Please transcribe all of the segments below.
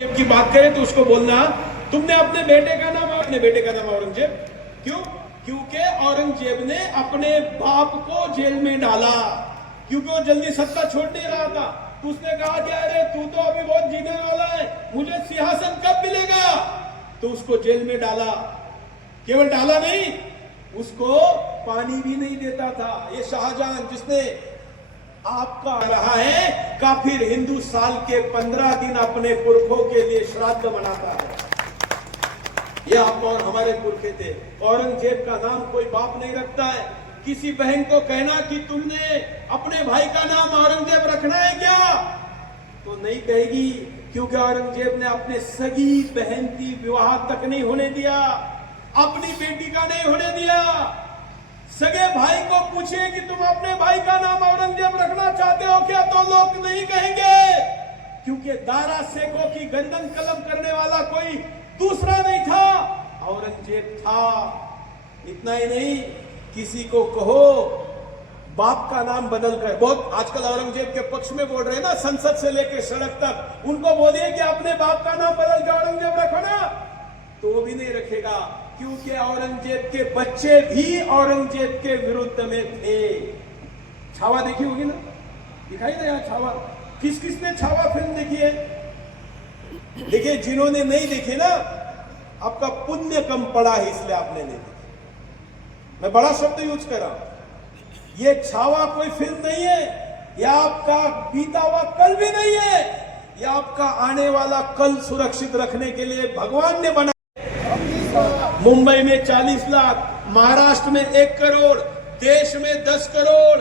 की बात करें तो उसको बोलना तुमने अपने बेटे का नाम औरंगजेब क्यों? क्योंकि औरंगजेब ने अपने बाप को जेल में डाला, क्योंकि वो जल्दी सत्ता छोड़ नहीं रहा था। तो उसने कहा कि अरे तू तो अभी बहुत जीने वाला है, मुझे सिंहासन कब मिलेगा? तो उसको जेल में डाला। केवल डाला नहीं, उसको पानी भी नहीं देता था। ये शाहजहां जिसने आपका रहा है का फिर हिंदू साल के 15 दिन अपने पुरखों के लिए श्राद्ध मनाता है। ये आप और हमारे पुरखे थे। औरंगजेब का नाम कोई बाप नहीं रखता है। किसी बहन को कहना कि तुमने अपने भाई का नाम औरंगजेब रखना है क्या, तो नहीं कहेगी, क्योंकि औरंगजेब ने अपने सगी बहन की विवाह तक नहीं होने दिया, अपनी बेटी का नहीं होने दिया। सगे भाई को पूछिए कि तुम अपने भाई का नाम औरंगजेब रखना चाहते हो क्या, तो लोग नहीं कहेंगे, क्योंकि दारा शेखों की गर्दन कलम करने वाला कोई दूसरा नहीं था, औरंगजेब था। इतना ही नहीं, किसी को कहो बाप का नाम बदल कर, बहुत आजकल औरंगजेब के पक्ष में बोल रहे हैं ना, संसद से लेकर सड़क तक, उनको बोलिए कि अपने बाप का नाम बदल के औरंगजेब रखो ना, तो वो भी नहीं रखेगा, क्योंकि औरंगजेब के बच्चे भी औरंगजेब के विरुद्ध में थे। छावा देखी होगी ना, दिखाई ना यहाँ छावा? किस किस ने छावा फिल्म देखी है? देखिए, जिन्होंने नहीं देखी ना, आपका पुण्य कम पड़ा है, इसलिए आपने नहीं देखी। मैं बड़ा शब्द यूज कर रहा हूं। ये छावा कोई फिल्म नहीं है, यह आपका बीता हुआ कल भी नहीं है, यह आपका आने वाला कल सुरक्षित रखने के लिए भगवान ने बना। मुंबई में 40 लाख, महाराष्ट्र में 1 करोड़, देश में 10 करोड़,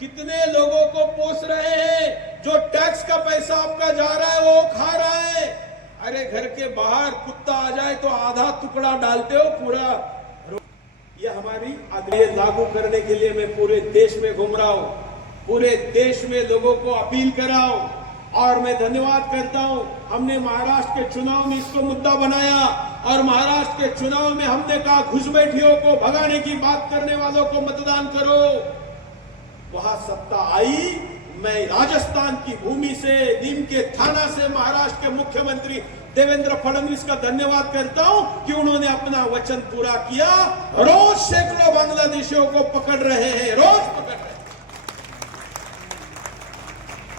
कितने लोगों को पोस रहे हैं? जो टैक्स का पैसा आपका जा रहा है वो खा रहा है। अरे घर के बाहर कुत्ता आ जाए तो आधा टुकड़ा डालते हो, पूरा। ये हमारी आदेश लागू करने के लिए मैं पूरे देश में घूम रहा हूं, पूरे देश में लोगों को अपील कर रहा हूं, और मैं धन्यवाद करता हूं। हमने महाराष्ट्र के चुनाव में इसको मुद्दा बनाया, और महाराष्ट्र के चुनाव में हमने कहा घुसपैठियों को भगाने की बात करने वालों को मतदान करो। वहां सत्ता आई। मैं राजस्थान की भूमि से, नीम के थाना से महाराष्ट्र के मुख्यमंत्री देवेंद्र फडणवीस का धन्यवाद करता हूं कि उन्होंने अपना वचन पूरा किया। रोज सैकड़ों बांग्लादेशियों को पकड़ रहे हैं, रोज पकड़ रहे हैं।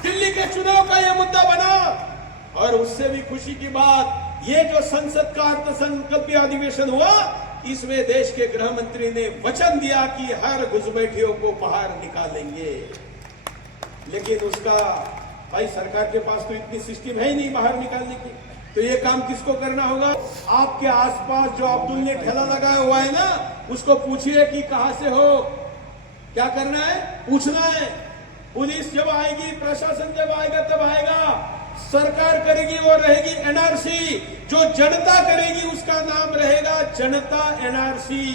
दिल्ली के चुनाव का यह मुद्दा बना, और उससे भी खुशी की बात, ये जो संसद का अर्थसंकल्पीय अधिवेशन हुआ, इसमें देश के गृह मंत्री ने वचन दिया कि हर घुसपैठियों को बाहर निकालेंगे। लेकिन उसका भाई सरकार के पास तो इतनी सिस्टम है ही नहीं बाहर निकालने की, तो ये काम किसको करना होगा? आपके आसपास जो अब्दुल ने ठेला लगाया हुआ है ना, उसको पूछिए कि कहां से हो, क्या करना है, पूछना है। पुलिस जब आएगी, प्रशासन जब आएगा तब आएगा। सरकार करेगी वो रहेगी एनआरसी, जो जनता करेगी उसका नाम रहेगा जनता एनआरसी।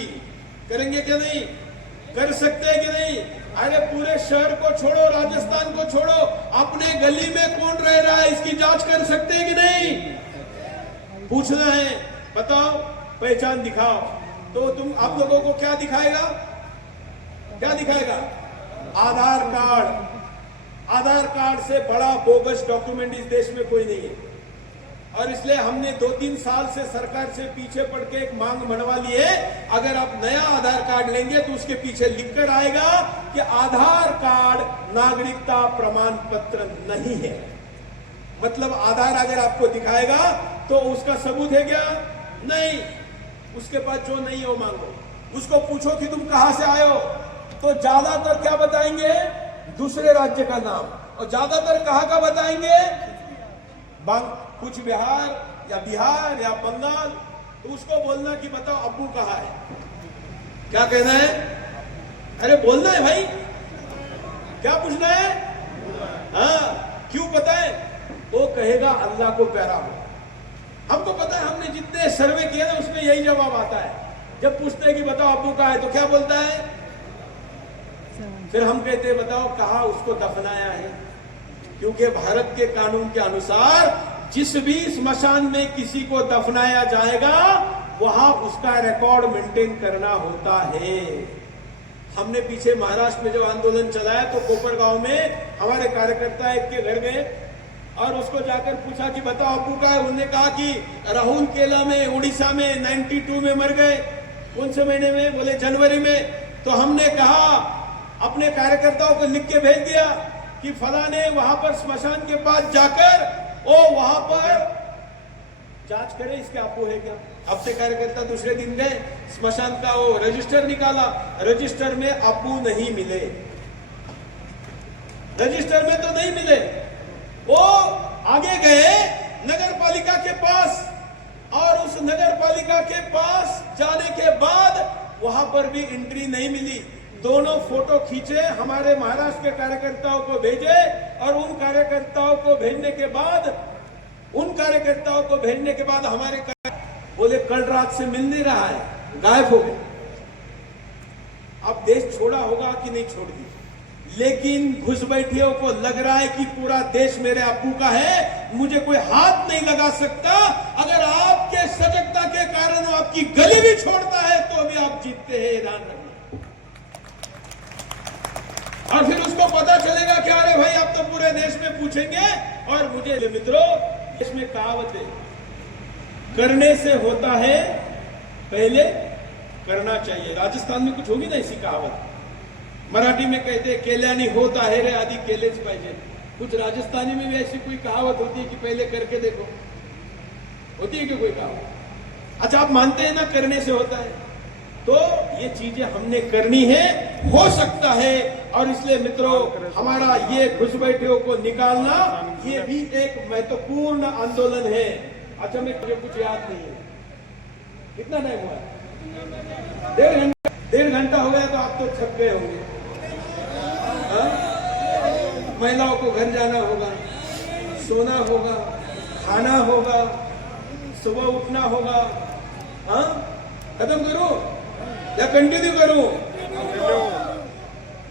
करेंगे क्या? नहीं कर सकते हैं कि नहीं? अरे पूरे शहर को छोड़ो, राजस्थान को छोड़ो, अपने गली में कौन रह रहा है इसकी जांच कर सकते हैं कि नहीं? पूछना है, बताओ, पहचान दिखाओ। तो तुम आप लोगों को क्या दिखाएगा? क्या दिखाएगा? आधार कार्ड। आधार कार्ड से बड़ा बोगस डॉक्यूमेंट इस देश में कोई नहीं है, और इसलिए हमने 2-3 साल से सरकार से पीछे पड़ के एक मांग मनवा ली है। अगर आप नया आधार कार्ड लेंगे तो उसके पीछे लिखकर आएगा कि आधार कार्ड नागरिकता प्रमाण पत्र नहीं है। मतलब आधार अगर आपको दिखाएगा तो उसका सबूत है क्या? नहीं। उसके पास जो नहीं है वो मांगो। उसको पूछो कि तुम कहां से आए हो, तो ज्यादातर क्या बताएंगे? दूसरे राज्य का नाम। और ज्यादातर कहां का बताएंगे? कुछ बिहार या बंगाल। तो उसको बोलना कि बताओ अब्बू कहां है, क्या कहना है? अरे बोलना है भाई, क्या पूछना है? हाँ, क्यों पता है? वो कहेगा अल्लाह को प्यारा हो। हमको पता है, हमने जितने सर्वे किए ना उसमें यही जवाब आता है। जब पूछते हैं कि बताओ अब्बू कहां है, तो क्या बोलता है? फिर हम कहते हैं बताओ कहां उसको दफनाया है, क्योंकि भारत के कानून के अनुसार जिस भी स्मशान में किसी को दफनाया जाएगा वहां उसका रिकॉर्ड मेंटेन करना होता है। हमने पीछे महाराष्ट्र में जब आंदोलन चलाया तो कोपरगांव में हमारे कार्यकर्ता एक के घर गए, और उसको जाकर पूछा कि बताओ अब्बू का है। उन्होंने कहा कि राहुल केला में उड़ीसा में 92 में मर गए। कौन से महीने में? बोले जनवरी में। तो हमने कहा अपने कार्यकर्ताओं को लिख के भेज दिया कि फलाने वहां पर स्मशान के पास जाकर वहां पर जांच करे इसके अब्बू है क्या। अब से कार्यकर्ता दूसरे दिन गए, स्मशान का वो रजिस्टर निकाला, रजिस्टर में अब्बू नहीं मिले, रजिस्टर में तो नहीं मिले। वो आगे गए नगर पालिका के पास, और उस नगर पालिका के पास जाने के बाद वहां पर भी एंट्री नहीं मिली। दोनों फोटो खींचे, हमारे महाराष्ट्र के कार्यकर्ताओं को भेजे, और उन कार्यकर्ताओं को भेजने के बाद हमारे बोले कल रात से मिल नहीं रहा है, गायब हो गए। अब देश छोड़ा होगा कि नहीं छोड़ दी, लेकिन घुसपैठियों को लग रहा है कि पूरा देश मेरे अब्बू का है, मुझे कोई हाथ नहीं लगा सकता। अगर आपके सजगता के कारण वो आपकी गली भी छोड़ता है तो भी आप जीतते हैं, ध्यान रखना। और फिर उसको पता चलेगा कि अरे भाई अब तो पूरे देश में पूछेंगे। और मुझे मित्रों, देश में कहावत है, करने से होता है, पहले करना चाहिए। राजस्थान में कुछ होगी ना ऐसी कहावत, मराठी में कहते हैं केल्यानी होता है रे आदि केलेच पाहिजे। कुछ राजस्थानी में भी ऐसी कोई कहावत होती है कि पहले करके देखो, होती है कि कोई कहावत? अच्छा, आप मानते हैं ना करने से होता है, तो ये चीजें हमने करनी है, हो सकता है। और इसलिए मित्रों, हमारा ये घुसपैठियों को निकालना ये भी एक महत्वपूर्ण आंदोलन है। अच्छा, मुझे कुछ याद नहीं है, कितना टाइम हुआ? 1.5 घंटा हो गया, तो आप तो थक गए होंगे। महिलाओं को घर जाना होगा, सोना होगा, खाना होगा, सुबह उठना होगा। खत्म करूं या कंटिन्यू करूं?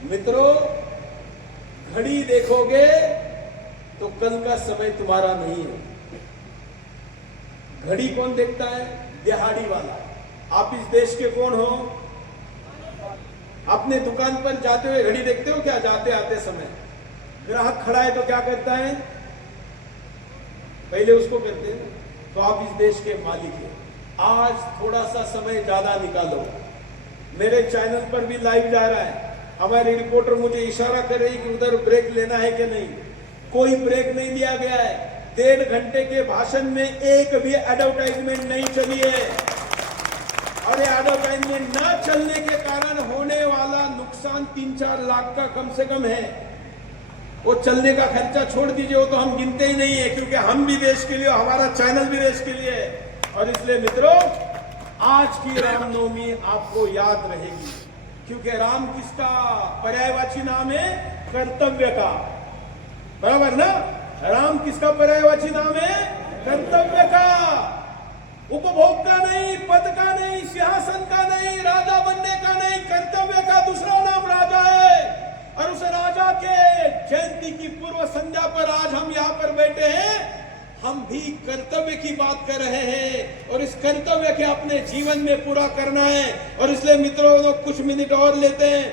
मित्रों, घड़ी देखोगे तो कल का समय तुम्हारा नहीं है। घड़ी कौन देखता है? दिहाड़ी वाला। आप इस देश के कौन हो? अपने दुकान पर जाते हुए घड़ी देखते हो क्या? जाते आते समय ग्राहक खड़ा है तो क्या करता है? पहले उसको करते हैं। तो आप इस देश के मालिक हैं। आज थोड़ा सा समय ज्यादा निकालो। मेरे चैनल पर भी लाइव जा रहा है, हमारे रिपोर्टर मुझे इशारा कर रही कि उधर ब्रेक लेना है कि नहीं। कोई ब्रेक नहीं लिया गया है। 1.5 घंटे के भाषण में एक भी एडवर्टाइजमेंट नहीं चली है, और ये एडवर्टाइजमेंट न चलने के कारण होने वाला नुकसान 3-4 लाख का कम से कम है। वो चलने का खर्चा छोड़ दीजिए, वो तो हम गिनते ही नहीं है, क्योंकि हम भी देश के लिए, हमारा चैनल भी देश के लिए है। और इसलिए मित्रों, आज की रामनवमी आपको याद रहेगी, क्योंकि राम किसका पर्यायवाची नाम है? कर्तव्य का। बराबर ना? राम किसका पर्यायवाची नाम है? कर्तव्य का। उपभोग का नहीं, पद का नहीं, सिंहासन का नहीं, राजा बनने का नहीं, कर्तव्य का दूसरा नाम राजा है। और उस राजा के जयंती की पूर्व संध्या पर आज हम यहाँ पर बैठे हैं, हम भी कर्तव्य की बात कर रहे हैं, और इस कर्तव्य के अपने जीवन में पूरा करना है। और इसलिए मित्रों, कुछ मिनट और लेते हैं।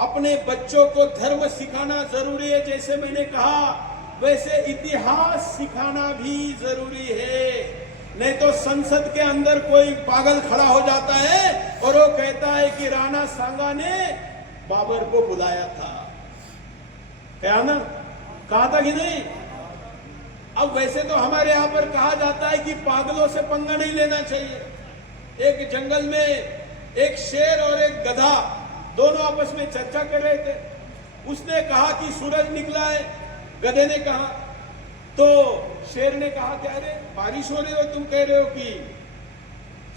अपने बच्चों को धर्म सिखाना जरूरी है, जैसे मैंने कहा, वैसे इतिहास सिखाना भी जरूरी है। नहीं तो संसद के अंदर कोई पागल खड़ा हो जाता है और वो कहता है कि राणा सांगा ने बाबर को बुलाया था। क्या ना कहा था कि नहीं? अब वैसे तो हमारे यहां पर कहा जाता है कि पागलों से पंगा नहीं लेना चाहिए। एक जंगल में एक शेर और एक गधा दोनों आपस में चर्चा कर रहे थे। उसने कहा कि सूरज निकला है, गधे ने कहा। तो शेर ने कहा कि अरे बारिश हो रही हो, तुम कह रहे हो कि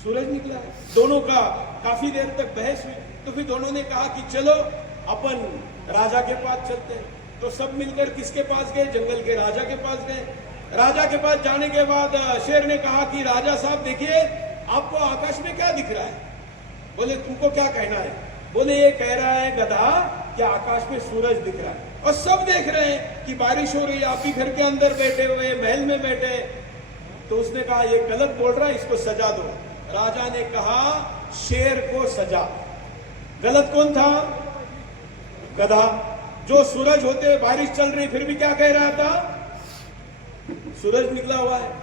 सूरज निकला है। दोनों का काफी देर तक बहस हुई। तो फिर दोनों ने कहा कि चलो अपन राजा के पास चलते हैं। तो सब मिलकर किसके पास गए? जंगल के राजा के पास गए। राजा के पास जाने के बाद शेर ने कहा कि राजा साहब देखिए, आपको आकाश में क्या दिख रहा है? बोले तुमको क्या कहना है? बोले ये कह रहा है गधा कि आकाश में सूरज दिख रहा है, और सब देख रहे हैं कि बारिश हो रही है, आप ही घर के अंदर बैठे हुए, महल में बैठे। तो उसने कहा ये गलत बोल रहा है, इसको सजा दो। राजा ने कहा शेर को सजा। गलत कौन था? गधा, जो सूरज होते हुए बारिश चल रही फिर भी क्या कह रहा था? सूरज निकला हुआ है,